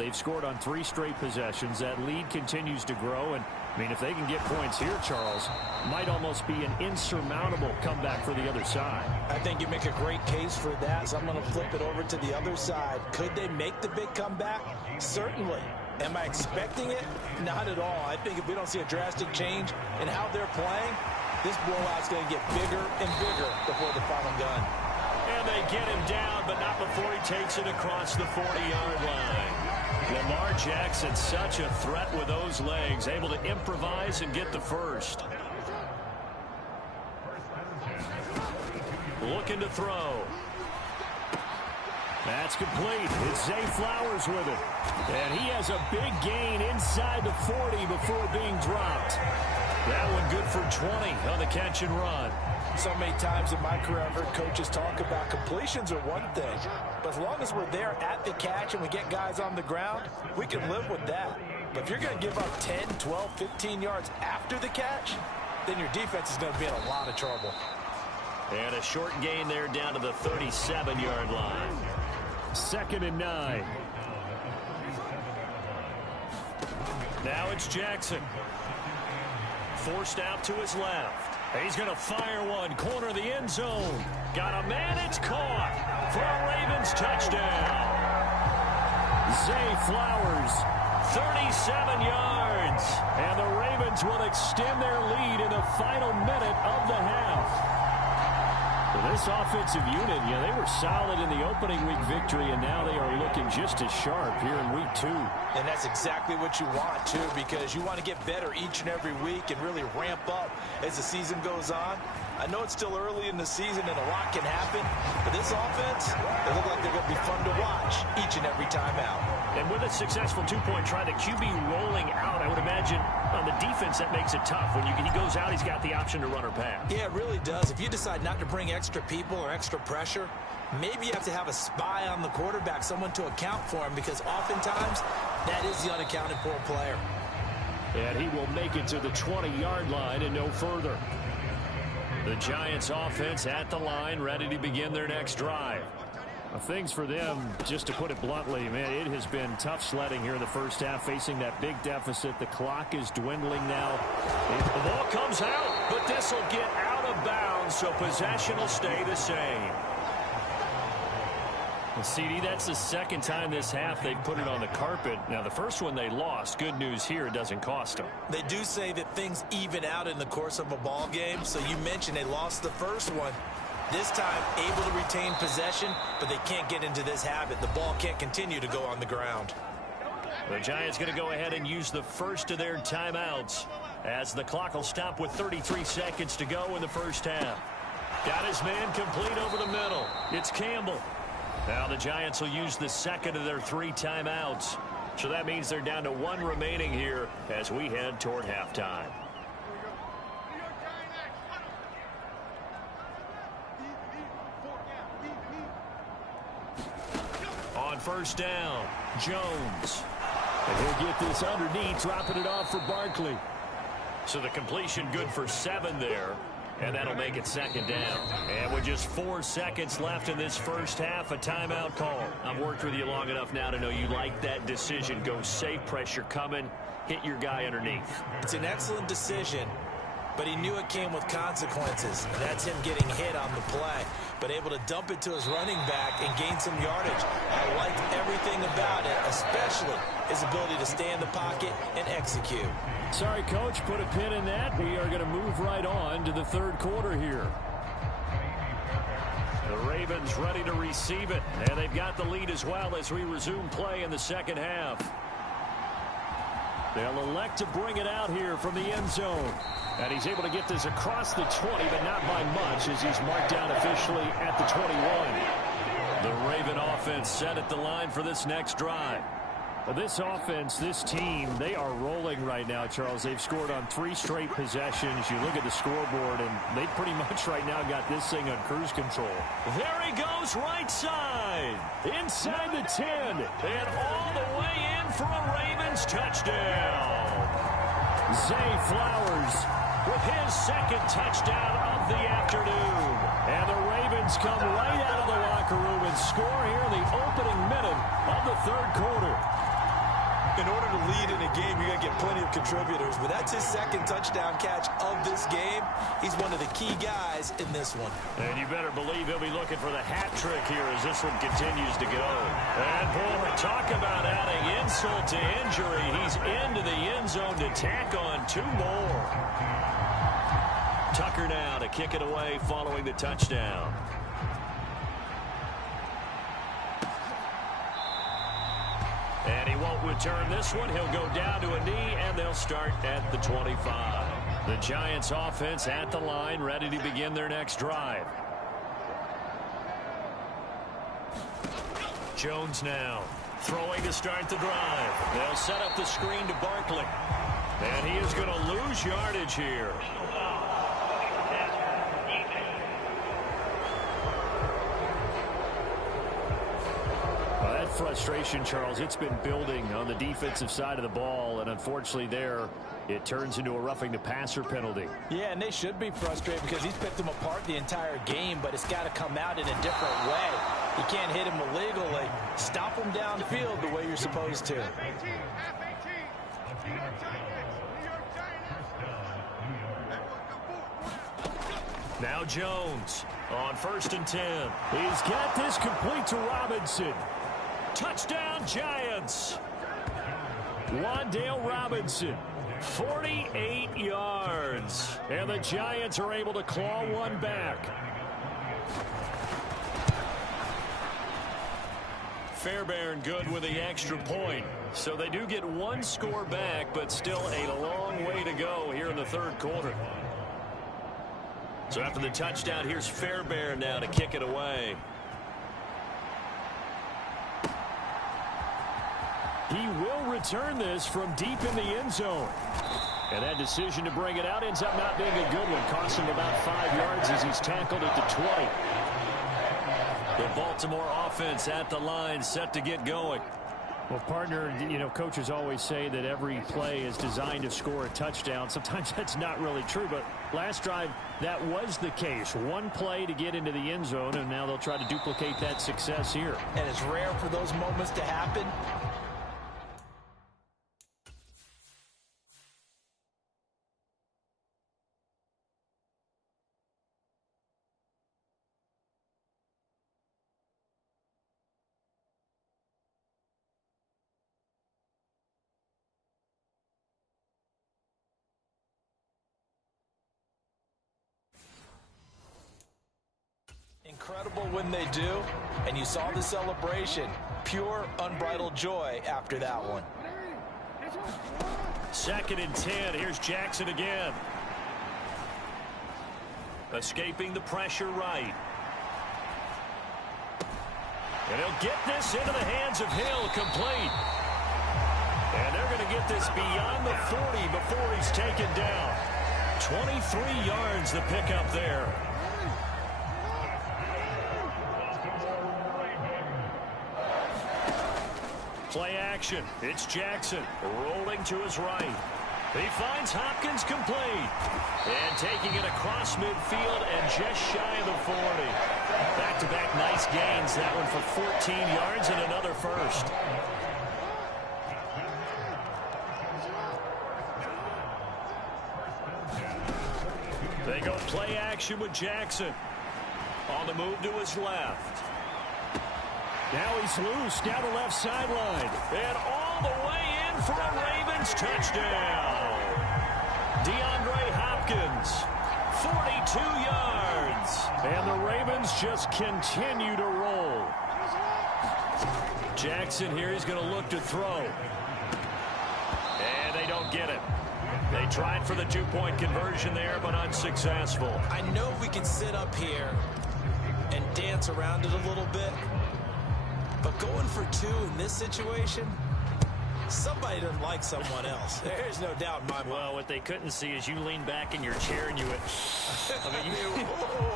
They've scored on 3 straight possessions. That lead continues to grow. And, I mean, if they can get points here, Charles, might almost be an insurmountable comeback for the other side. I think you make a great case for that, so I'm going to flip it over to the other side. Could they make the big comeback? Certainly. Am I expecting it? Not at all. I think if we don't see a drastic change in how they're playing, this blowout's going to get bigger and bigger before the final gun. And they get him down, but not before he takes it across the 40-yard line. Lamar Jackson, such a threat with those legs, able to improvise and get the first. Looking to throw. That's complete. It's Zay Flowers with it. And he has a big gain inside the 40 before being dropped. That one good for 20 on the catch and run. So many times in my career I've heard coaches talk about completions are one thing. But as long as we're there at the catch and we get guys on the ground, we can live with that. But if you're going to give up 10, 12, 15 yards after the catch, then your defense is going to be in a lot of trouble. And a short gain there down to the 37-yard line. 2nd and 9. Now it's Jackson. Forced out to his left. He's going to fire one. Corner of the end zone. Got a man. It's caught for a Ravens touchdown. Zay Flowers, 37 yards. And the Ravens will extend their lead in the final minute of the half. Well, this offensive unit, they were solid in the opening week victory, and now they are looking just as sharp here in week 2. And that's exactly what you want, too, because you want to get better each and every week and really ramp up as the season goes on. I know it's still early in the season and a lot can happen, but this offense, they look like they're going to be fun to watch each and every time out. And with a successful 2-point try, the QB rolling out, I would imagine on the defense that makes it tough. When he goes out, he's got the option to run or pass. Yeah, it really does. If you decide not to bring extra people or extra pressure, maybe you have to have a spy on the quarterback, someone to account for him, because oftentimes that is the unaccounted for player. And he will make it to the 20-yard line and no further. The Giants offense at the line, ready to begin their next drive. Things for them, just to put it bluntly, man, it has been tough sledding here in the first half, facing that big deficit. The clock is dwindling now. The ball comes out, but this will get out of bounds, so possession will stay the same. Well, CD, that's the second time this half they've put it on the carpet. Now, the first one they lost. Good news here, it doesn't cost them. They do say that things even out in the course of a ball game, so you mentioned they lost the first one. This time, able to retain possession, but they can't get into this habit. The ball can't continue to go on the ground. The Giants going to go ahead and use the first of their timeouts as the clock will stop with 33 seconds to go in the first half. Got his man complete over the middle. It's Campbell. Now the Giants will use the second of their 3 timeouts. So that means they're down to 1 remaining here as we head toward halftime. On first down, Jones. And he'll get this underneath, dropping it off for Barkley. So the completion good for 7 there. And that'll make it 2nd down. And with just 4 seconds left in this first half, a timeout call. I've worked with you long enough now to know you like that decision. Go safe, pressure coming, hit your guy underneath. It's an excellent decision, but he knew it came with consequences. That's him getting hit on the play, but able to dump it to his running back and gain some yardage. I like everything about it, especially his ability to stay in the pocket and execute. Sorry, Coach, put a pin in that. We are going to move right on to the 3rd quarter here. The Ravens ready to receive it, and they've got the lead as well as we resume play in the second half. They'll elect to bring it out here from the end zone. And he's able to get this across the 20, but not by much as he's marked down officially at the 21. The Raven offense set at the line for this next drive. Well, this offense, this team, they are rolling right now, Charles. They've scored on 3 straight possessions. You look at the scoreboard, and they pretty much right now got this thing on cruise control. There he goes, right side, inside the 10, and all the way in for a Ravens touchdown. Zay Flowers with his 2nd touchdown of the afternoon. And the Ravens come right out of the locker room and score here in the opening minute of the 3rd quarter. lead in a game, you're going to get plenty of contributors. But that's his second touchdown catch of this game. He's one of the key guys in this one. And you better believe he'll be looking for the hat trick here as this one continues to go. And boy, talk about adding insult to injury. He's into the end zone to tack on 2 more. Tucker now to kick it away following the touchdown. And he won't return this one. He'll go down to a knee, and they'll start at the 25. The Giants offense at the line, ready to begin their next drive. Jones now throwing to start the drive. They'll set up the screen to Barkley. And he is going to lose yardage here. Frustration, Charles, it's been building on the defensive side of the ball, and unfortunately there it turns into a roughing the passer penalty. Yeah, and they should be frustrated because he's picked them apart the entire game, but it's got to come out in a different way. You can't hit him illegally. Stop him downfield the way you're supposed to. Now Jones on 1st and 10. He's got this complete to Robinson. Touchdown, Giants. Wan'Dale Robinson, 48 yards. And the Giants are able to claw one back. Fairbairn good with the extra point. So they do get 1 score back, but still a long way to go here in the 3rd quarter. So after the touchdown, here's Fairbairn now to kick it away. He will return this from deep in the end zone. And that decision to bring it out ends up not being a good one. Cost him about 5 yards as he's tackled at the 20. The Baltimore offense at the line set to get going. Well, partner, you know, coaches always say that every play is designed to score a touchdown. Sometimes that's not really true, but last drive, that was the case. 1 play to get into the end zone, and now they'll try to duplicate that success here. And it's rare for those moments to happen. Incredible when they do, and you saw the celebration. Pure, unbridled joy after that one. 2nd and 10. Here's Jackson again. Escaping the pressure right. And he'll get this into the hands of Hill, complete. And they're going to get this beyond the 40 before he's taken down. 23 yards the pickup there. Play action. It's Jackson rolling to his right. He finds Hopkins complete. And taking it across midfield and just shy of the 40. Back-to-back nice gains. That one for 14 yards and another first. They go play action with Jackson. On the move to his left. Now he's loose down the left sideline. And all the way in for a Ravens touchdown. DeAndre Hopkins, 42 yards. And the Ravens just continue to roll. Jackson here is going to look to throw. And they don't get it. They tried for the 2-point conversion there, but unsuccessful. I know we can sit up here and dance around it a little bit. But going for 2 in this situation, somebody doesn't like someone else. There's no doubt in my mind. Well, what they couldn't see is you lean back in your chair and you went, I mean,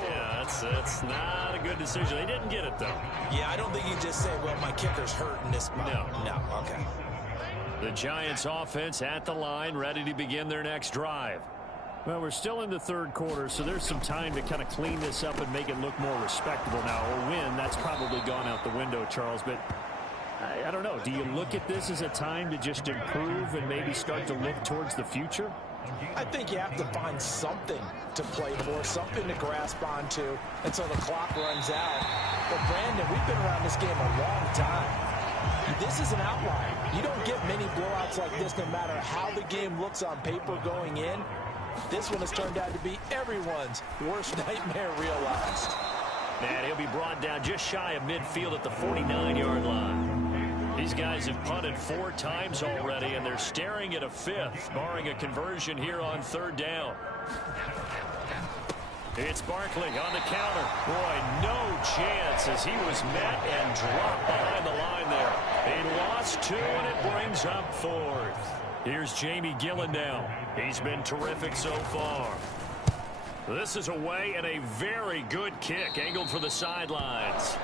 yeah, that's not a good decision. They didn't get it, though. Yeah, I don't think you just say, well, my kicker's hurt in this spot. No, okay. The Giants offense at the line, ready to begin their next drive. Well, we're still in the 3rd quarter, so there's some time to kind of clean this up and make it look more respectable now. A win, that's probably gone out the window, Charles. But I don't know. Do you look at this as a time to just improve and maybe start to look towards the future? I think you have to find something to play for, something to grasp onto until the clock runs out. But, Brandon, we've been around this game a long time. This is an outlier. You don't get many blowouts like this no matter how the game looks on paper going in. This one has turned out to be everyone's worst nightmare realized. And he'll be brought down just shy of midfield at the 49-yard line. These guys have punted 4 times already, and they're staring at a 5th, barring a conversion here on 3rd down. It's Barkley on the counter. Boy, no chance as he was met and dropped behind the line there. He lost 2, and it brings up 4th. Here's Jamie Gillen now. He's been terrific so far. This is away and a very good kick angled for the sidelines.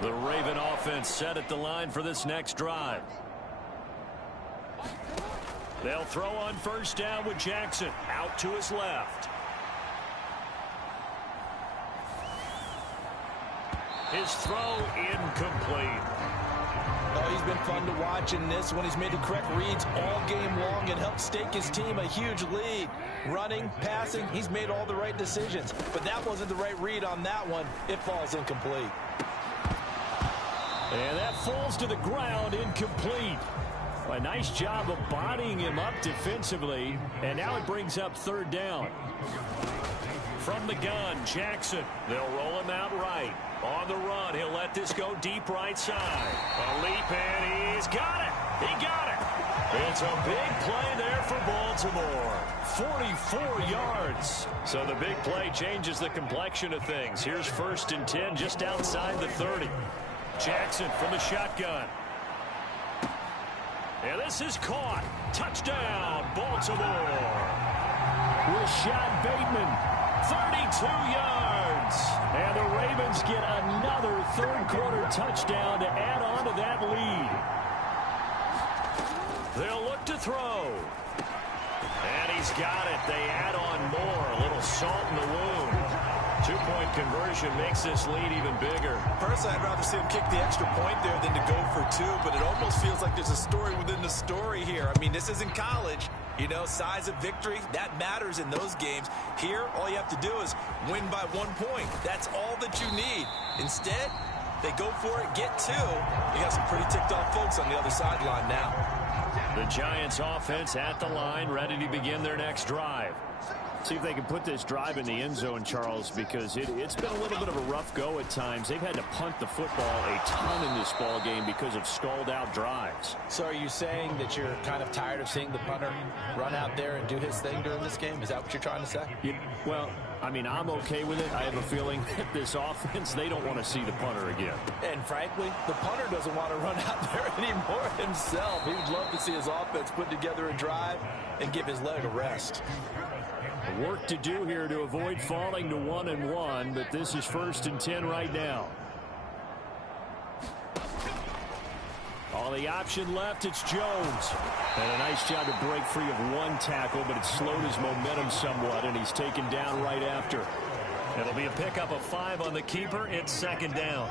The Raven offense set at the line for this next drive. They'll throw on 1st down with Jackson out to his left. His throw incomplete. Oh, he's been fun to watch in this one. He's made the correct reads all game long and helped stake his team a huge lead. Running, passing, he's made all the right decisions. But that wasn't the right read on that one. It falls incomplete. And that falls to the ground, incomplete. A nice job of bodying him up defensively. And now it brings up 3rd down. From the gun, Jackson. They'll roll him out right. On the run, he'll let this go deep right side. A leap, and he's got it. He got it. It's a big play there for Baltimore. 44 yards. So the big play changes the complexion of things. Here's 1st and 10 just outside the 30. Jackson from the shotgun. And this is caught. Touchdown, Baltimore. Rashad Bateman, 32 yards. And the Ravens get another 3rd quarter touchdown to add on to that lead. They'll look to throw. And he's got it. They add on more. A little salt in the wound. 2-point conversion makes this lead even bigger. Personally, I'd rather see him kick the extra point there than to go for 2, but it almost feels like there's a story within the story here. I mean, this isn't college. You know, size of victory, that matters in those games. Here, all you have to do is win by 1 point. That's all that you need. Instead, they go for it, get 2. You got some pretty ticked-off folks on the other sideline now. The Giants offense at the line, ready to begin their next drive. See if they can put this drive in the end zone, Charles, because it's been a little bit of a rough go at times. They've had to punt the football a ton in this ball game because of stalled-out drives. So are you saying that you're kind of tired of seeing the punter run out there and do his thing during this game? Is that what you're trying to say? Well, I mean, I'm okay with it. I have a feeling that this offense, they don't want to see the punter again. And frankly, the punter doesn't want to run out there anymore himself. He would love to see his offense put together a drive and give his leg a rest. Work to do here to avoid falling to 1-1, but this is 1st and 10 right now. All the option left, it's Jones. And a nice job to break free of 1 tackle, but it slowed his momentum somewhat, and he's taken down right after. It'll be a pickup of 5 on the keeper. It's 2nd down.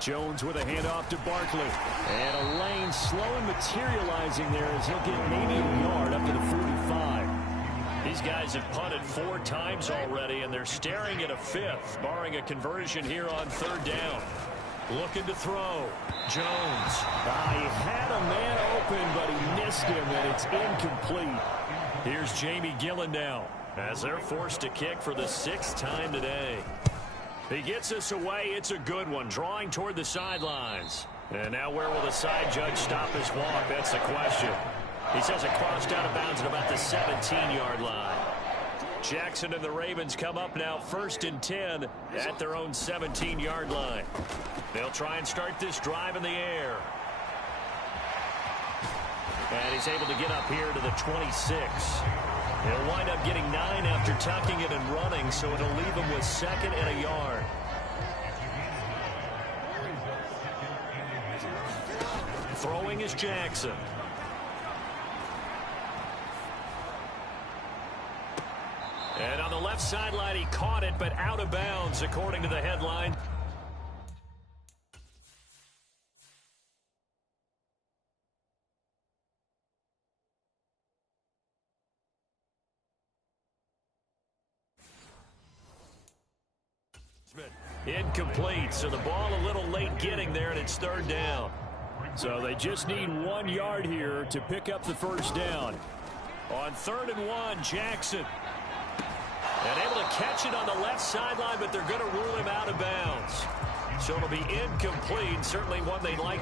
Jones with a handoff to Barkley. And a lane slowly materializing there as he'll get maybe a yard up to the 45. These guys have punted 4 times already, and they're staring at a 5th, barring a conversion here on 3rd down. Looking to throw. Jones. He had a man open, but he missed him, and it's incomplete. Here's Jamie Gillen now as they're forced to kick for the 6th time today. He gets us away. It's a good one, drawing toward the sidelines. And now where will the side judge stop his walk? That's the question. He says it crossed out of bounds at about the 17-yard line. Jackson and the Ravens come up now 1st and 10 at their own 17-yard line. They'll try and start this drive in the air. And he's able to get up here to the 26. He'll wind up getting 9 after tucking it and running, so it'll leave him with 2nd and a yard. Throwing is Jackson. And on the left sideline, he caught it, but out of bounds, according to the headline. Incomplete, so the ball a little late getting there, and it's third down. So they just need 1 yard here to pick up the first down. On 3rd and 1, Jackson. And able to catch it on the left sideline, but they're going to rule him out of bounds. So it'll be incomplete, certainly one they'd like.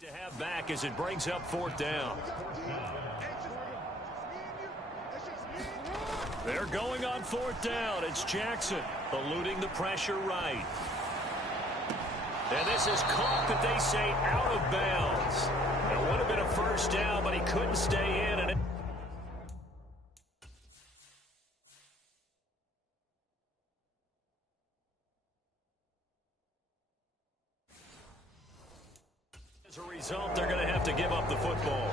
To have back as it brings up 4th down. They're going on 4th down. It's Jackson eluding the pressure right. And this is caught, but they say out of bounds. It would have been a first down, but he couldn't stay in. And it as a result, they're going to have to give up the football.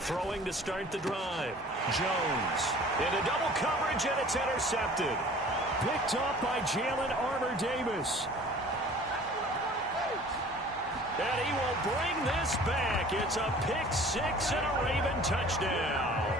Throwing to start the drive. Jones into double coverage, and it's intercepted. Picked off by Jalen Armour-Davis. And he will bring this back. It's a pick-6 and a Raven touchdown.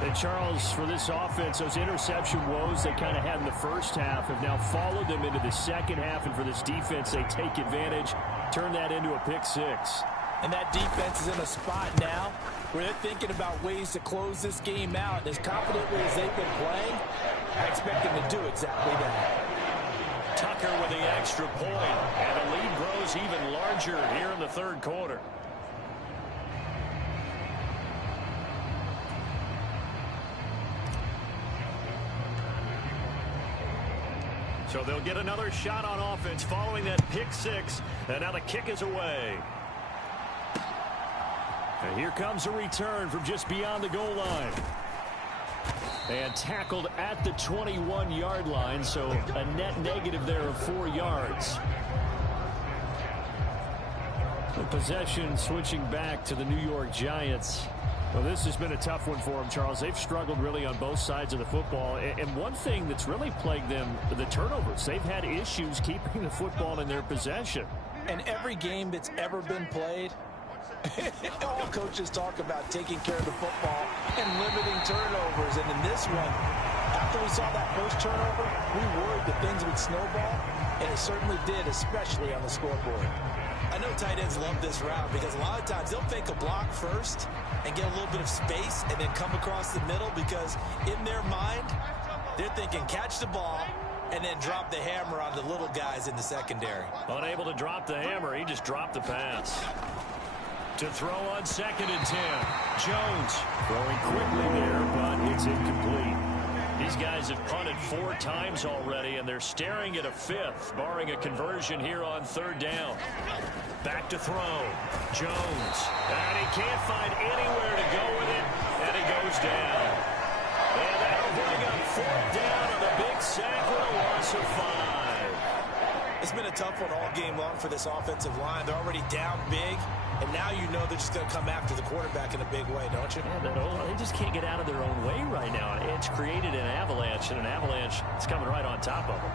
And Charles, for this offense, those interception woes they kind of had in the first half have now followed them into the second half. And for this defense, they take advantage, turn that into a pick-6. And that defense is in a spot now where they're thinking about ways to close this game out. And as confidently as they've been playing, I expect them to do exactly that. Tucker with the extra point, and the lead grows even larger here in the 3rd quarter. So they'll get another shot on offense following that pick-6, and now the kick is away. And here comes a return from just beyond the goal line. And tackled at the 21-yard line, so a net negative there of 4 yards. The possession switching back to the New York Giants. Well, this has been a tough one for them, Charles. They've struggled really on both sides of the football. And one thing that's really plagued them, the turnovers. They've had issues keeping the football in their possession. And every game that's ever been played, all coaches talk about taking care of the football and limiting turnovers. And in this one, after we saw that first turnover, we worried that things would snowball, and it certainly did, especially on the scoreboard. I know tight ends love this route because a lot of times they'll fake a block first and get a little bit of space and then come across the middle because in their mind, they're thinking catch the ball and then drop the hammer on the little guys in the secondary. Unable to drop the hammer, he just dropped the pass. To throw on 2nd and 10. Jones throwing quickly there, but it's incomplete. These guys have punted 4 times already, and they're staring at a 5th, barring a conversion here on 3rd down. Back to throw. Jones. And he can't find anywhere to go with it, and he goes down. And that'll bring up 4th down on the big sack with a loss of 5. It's been a tough one all game long for this offensive line. They're already down big. And now you know they're just going to come after the quarterback in a big way, don't you? Yeah, they just can't get out of their own way right now. It's created an avalanche, and an avalanche is coming right on top of them.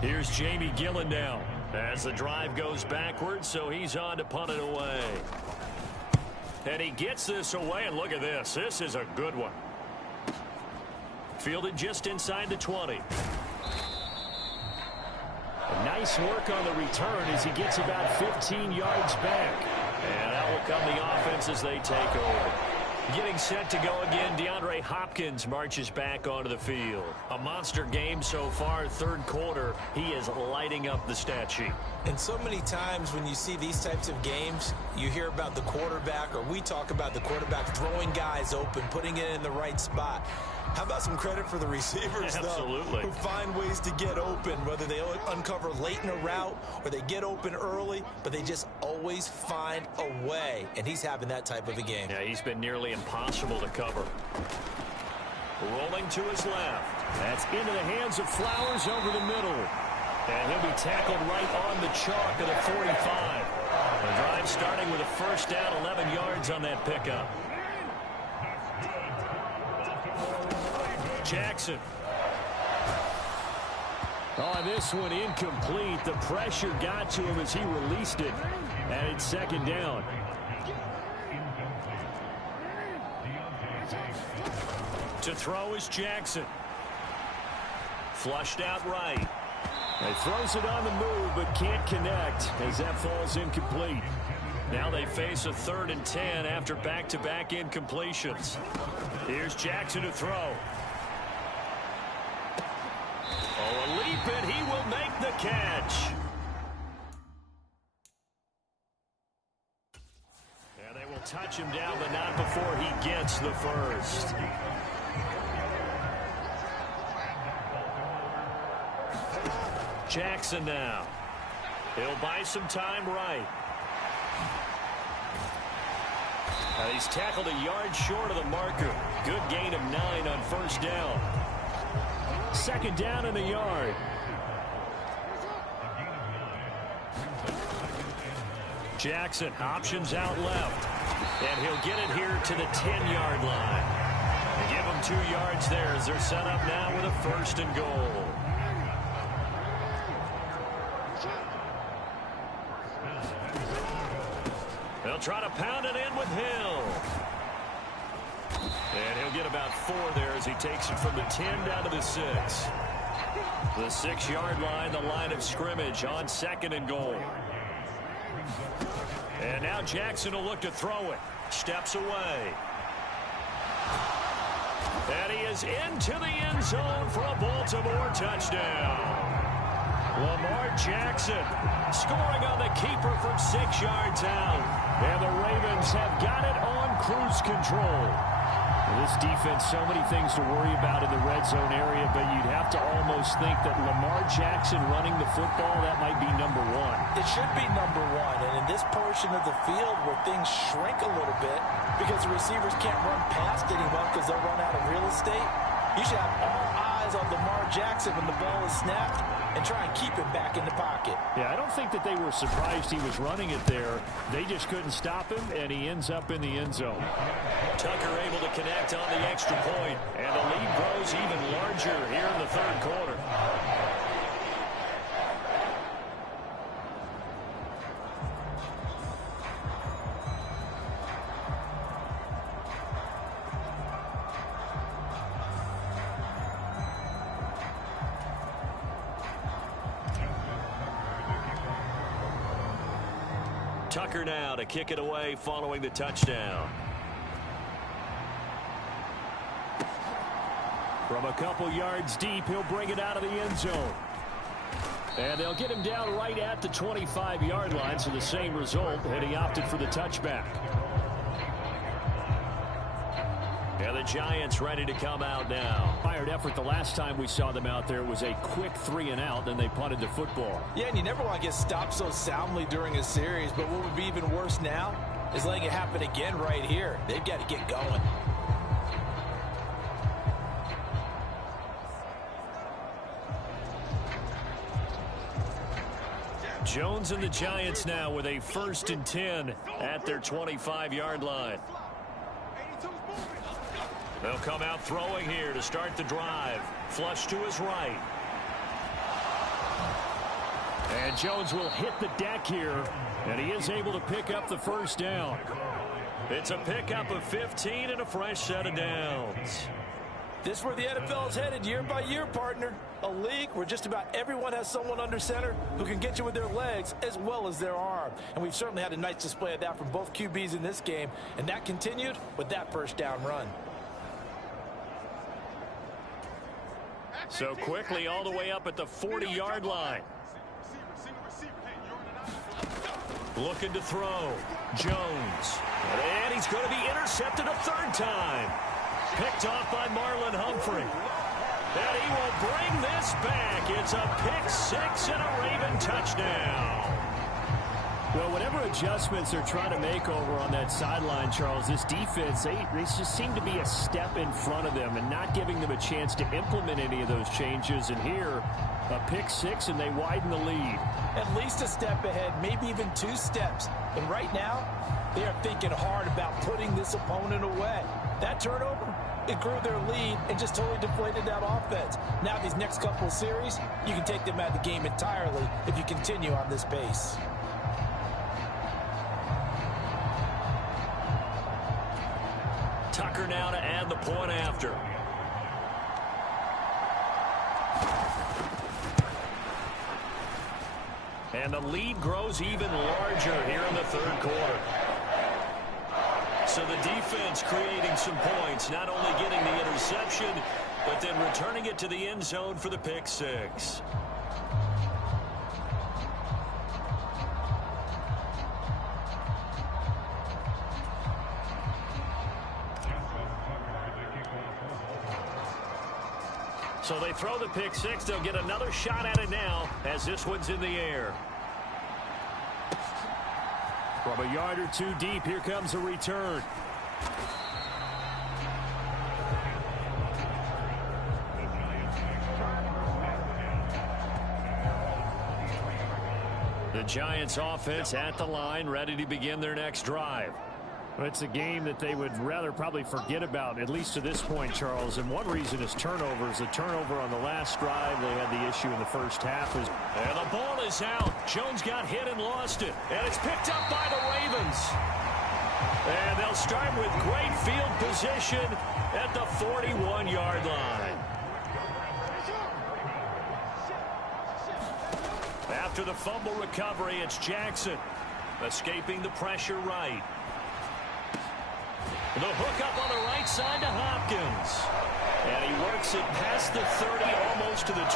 Here's Jamie Gillen now as the drive goes backwards, so he's on to punt it away. And he gets this away, and look at this. This is a good one. Fielded just inside the 20. Nice work on the return as he gets about 15 yards back. And out will come the offense as they take over. Getting set to go again, DeAndre Hopkins marches back onto the field. A monster game so far, third quarter. He is lighting up the stat sheet. And so many times when you see these types of games, you hear about the quarterback, or we talk about the quarterback throwing guys open, putting it in the right spot. How about some credit for the receivers, Absolutely. though, who find ways to get open, whether they uncover late in a route or they get open early, but they just always find a way, and he's having that type of a game. Yeah, he's been nearly impossible to cover. Rolling to his left. That's into the hands of Flowers over the middle. And he'll be tackled right on the chalk at the 45. The drive starting with a first down, 11 yards on that pickup. Jackson. Oh, this one incomplete. The pressure got to him as he released it. And it's second down. To throw is Jackson. Flushed out right. He throws it on the move, but can't connect as that falls incomplete. Now they face a 3rd and 10 after back-to-back incompletions. Here's Jackson to throw. Oh, a leap, and he will make the catch. And they will touch him down, but not before he gets the first. Jackson now. He'll buy some time right. He's tackled a yard short of the marker. Good gain of 9 on first down. Second down in the yard. Jackson options out left. And he'll get it here to the 10-yard line. They give him 2 yards there as they're set up now with a 1st and goal. They'll try to pound it in with Hill. And he'll get about 4 there as he takes it from the 10 down to the 6. The 6-yard line, the line of scrimmage on 2nd and goal. And now Jackson will look to throw it. Steps away. And he is into the end zone for a Baltimore touchdown. Lamar Jackson scoring on the keeper from 6 yards out. And the Ravens have got it on cruise control. This defense, so many things to worry about in the red zone area, but you'd have to almost think that Lamar Jackson running the football, that might be number 1. It should be number 1, and in this portion of the field where things shrink a little bit because the receivers can't run past anyone because they'll run out of real estate, you should have all eyes on Lamar Jackson when the ball is snapped and try and keep him back in the pocket. Yeah, I don't think that they were surprised he was running it there. They just couldn't stop him, and he ends up in the end zone. Tucker able to connect on the extra point, and the lead grows even larger here in the 3rd quarter. Tucker now to kick it away following the touchdown. From a couple yards deep, he'll bring it out of the end zone. And they'll get him down right at the 25-yard line, so the same result, and he opted for the touchback. Yeah, the Giants ready to come out now. Fired effort the last time we saw them out there was a quick 3-and-out, then they punted the football. Yeah, and you never want to get stopped so soundly during a series, but what would be even worse now is letting it happen again right here. They've got to get going. Jones and the Giants now with a 1st and 10 at their 25-yard line. They'll come out throwing here to start the drive. Flush to his right. And Jones will hit the deck here, and he is able to pick up the first down. It's a pickup of 15 and a fresh set of downs. This is where the NFL is headed year by year, partner. A league where just about everyone has someone under center who can get you with their legs as well as their arms. sharp. And we've certainly had a nice display of that from both QBs in this game, and that continued with that first down run. So quickly all the way up at the 40-yard line. Looking to throw. Jones. And he's going to be intercepted a third time. Picked off by Marlon Humphrey. And he will bring this back. It's a pick six and a Raven touchdown. Well, whatever adjustments they're trying to make over on that sideline, Charles, this defense, they just seem to be a step in front of them and not giving them a chance to implement any of those changes. And here, a pick six, and they widen the lead. At least a step ahead, maybe even 2 steps. And right now, they are thinking hard about putting this opponent away. That turnover, it grew their lead and just totally deflated that offense. Now these next couple of series, you can take them out of the game entirely if you continue on this pace. Tucker now to add the point after. And the lead grows even larger here in the third quarter. So the defense creating some points, not only getting the interception, but then returning it to the end zone for the pick six. So they throw the pick six. They'll get another shot at it now as this one's in the air. From a yard or 2 deep, here comes a return. The Giants offense at the line, ready to begin their next drive. Well, it's a game that they would rather probably forget about, at least to this point, Charles. And one reason is turnovers. The turnover on the last drive, they had the issue in the first half. And the ball is out. Jones got hit and lost it. And it's picked up by the Ravens. And they'll start with great field position at the 41-yard line. After the fumble recovery, it's Jackson. Escaping the pressure right. The hook up on the right side to Hopkins. And he works it past the 30, almost to the 25.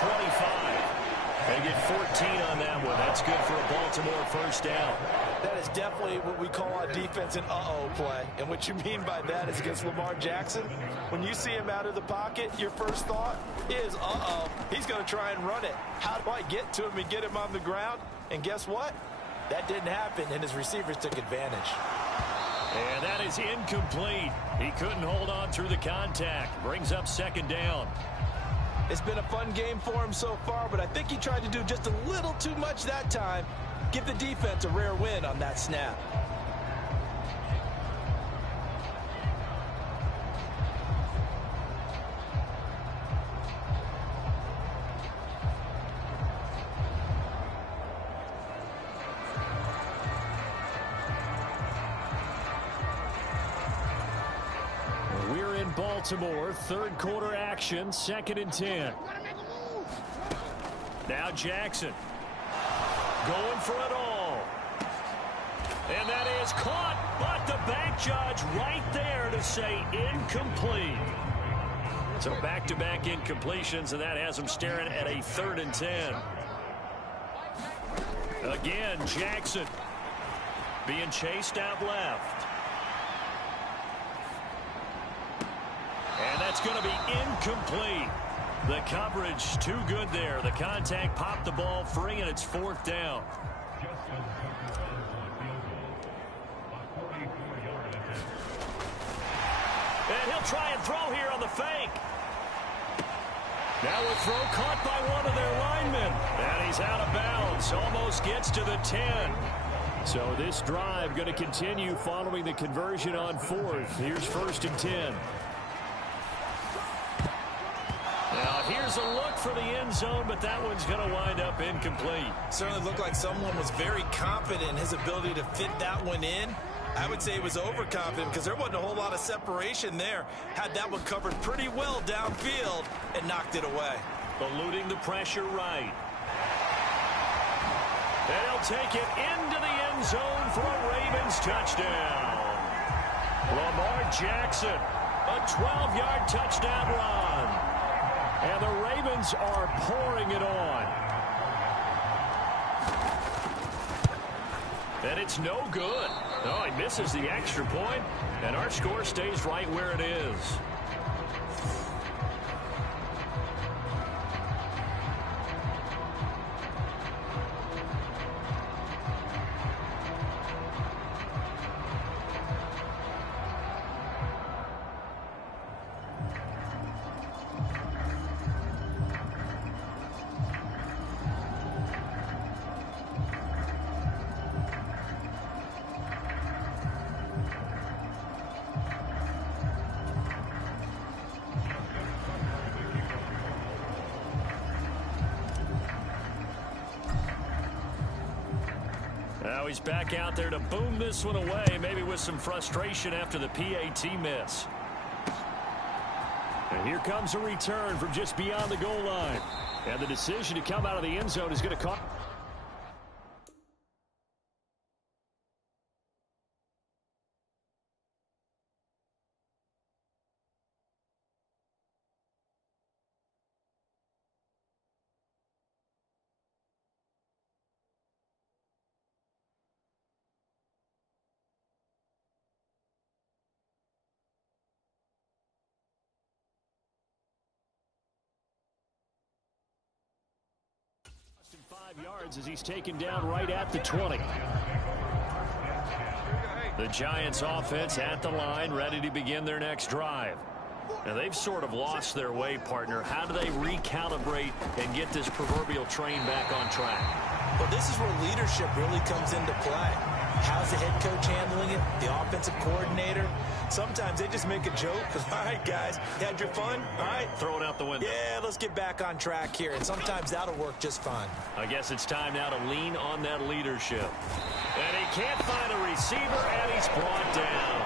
They get 14 on that one. That's good for a Baltimore first down. That is definitely what we call a defense an uh-oh play. And what you mean by that is against Lamar Jackson, when you see him out of the pocket, your first thought is, uh-oh, he's going to try and run it. How do I get to him and get him on the ground? And guess what? That didn't happen, and his receivers took advantage. And that is incomplete. He couldn't hold on through the contact. Brings up second down. It's been a fun game for him so far, but I think he tried to do just a little too much that time. Give the defense a rare win on that snap. Baltimore, third quarter action, 2nd and 10. Now Jackson going for it all. And that is caught, but the back judge right there to say incomplete. So back-to-back incompletions, and that has them staring at a 3rd and 10. Again, Jackson being chased out left. And that's going to be incomplete. The coverage too good there. The contact popped the ball free, and it's 4th down. And he'll try and throw here on the fake. Now a throw caught by one of their linemen. And he's out of bounds. Almost gets to the 10. So this drive going to continue following the conversion on 4th. Here's 1st and 10. Now, here's a look for the end zone, but that one's going to wind up incomplete. Certainly looked like someone was very confident in his ability to fit that one in. I would say he was overconfident because there wasn't a whole lot of separation there. Had that one covered pretty well downfield and knocked it away. Eluding the pressure right. And he'll take it into the end end zone for a Ravens touchdown. Lamar Jackson, a 12-yard touchdown run. And the Ravens are pouring it on. And it's no good. Oh, he misses the extra point, and our score stays right where it is. Now he's back out there to boom this one away, maybe with some frustration after the PAT miss. And here comes a return from just beyond the goal line. And the decision to come out of the end zone is going to cost. Yards as he's taken down right at the 20. The Giants offense at the line, ready to begin their next drive. Now they've sort of lost their way, partner. How do they recalibrate and get this proverbial train back on track? Well, this is where leadership really comes into play. How's the head coach handling it? The offensive coordinator? Sometimes they just make a joke. All right, guys, you had your fun? All right. Throw it out the window. Yeah, let's get back on track here. And sometimes that'll work just fine. I guess it's time now to lean on that leadership. And he can't find a receiver, and he's brought down.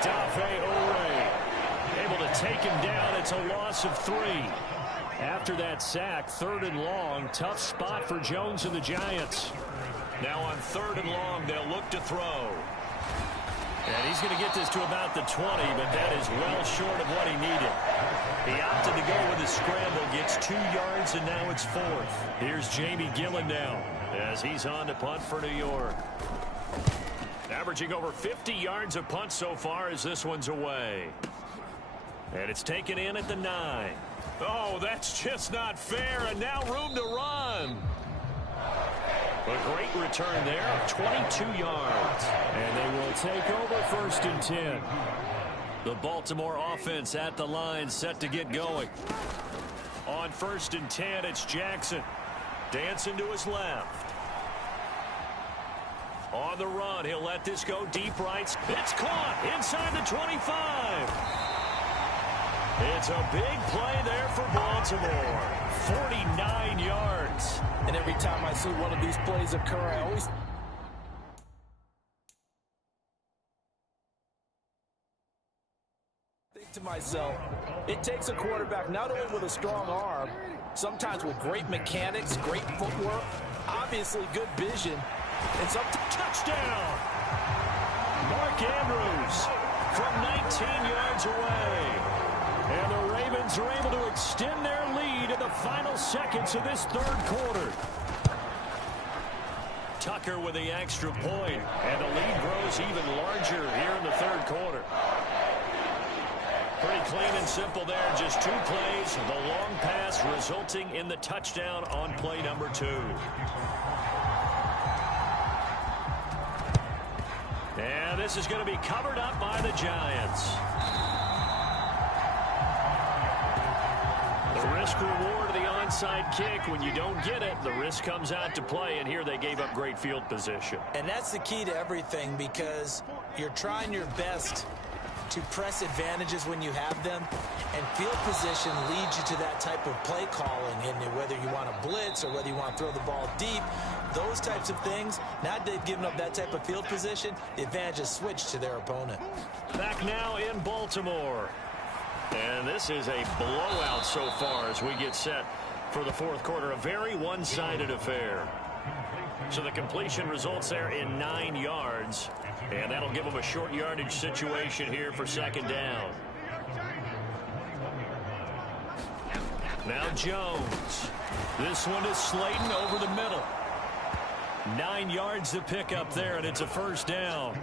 Odafe Oweh able to take him down. It's a loss of 3. After that sack, 3rd and long. Tough spot for Jones and the Giants. Now on 3rd and long, they'll look to throw. And he's going to get this to about the 20, but that is well short of what he needed. He opted to go with a scramble, gets 2 yards, and now it's 4th. Here's Jamie Gillen now as he's on to punt for New York. Averaging over 50 yards of punt so far as this one's away. And it's taken in at the 9. Oh, that's just not fair, and now room to run. A great return there of 22 yards. And they will take over 1st and 10. The Baltimore offense at the line set to get going. On 1st and 10, it's Jackson. Dancing to his left. On the run, he'll let this go deep right. It's caught inside the 25. It's a big play there for Baltimore. 49 yards. And every time I see one of these plays occur, I always think to myself, it takes a quarterback not only with a strong arm, sometimes with great mechanics, great footwork, obviously good vision, and some touchdown. Mark Andrews from 19 yards away. And the Ravens are able to extend their lead in the final seconds of this 3rd quarter. Tucker with the extra point, and the lead grows even larger here in the 3rd quarter. Pretty clean and simple there, just 2 plays. The long pass resulting in the touchdown on play number 2. And this is going to be covered up by the Giants. The risk-reward of the onside kick. When you don't get it, the risk comes out to play, and here they gave up great field position. And that's the key to everything, because you're trying your best to press advantages when you have them, and field position leads you to that type of play calling, and whether you want to blitz or whether you want to throw the ball deep, those types of things. Now that they've given up that type of field position, the advantage is switched to their opponent. Back now in Baltimore. And this is a blowout so far as we get set for the 4th quarter. A very one-sided affair. So the completion results there in 9 yards. And that'll give them a short yardage situation here for second down. Now Jones. This one is Slayton over the middle. 9 yards to pick up there, and it's a first down.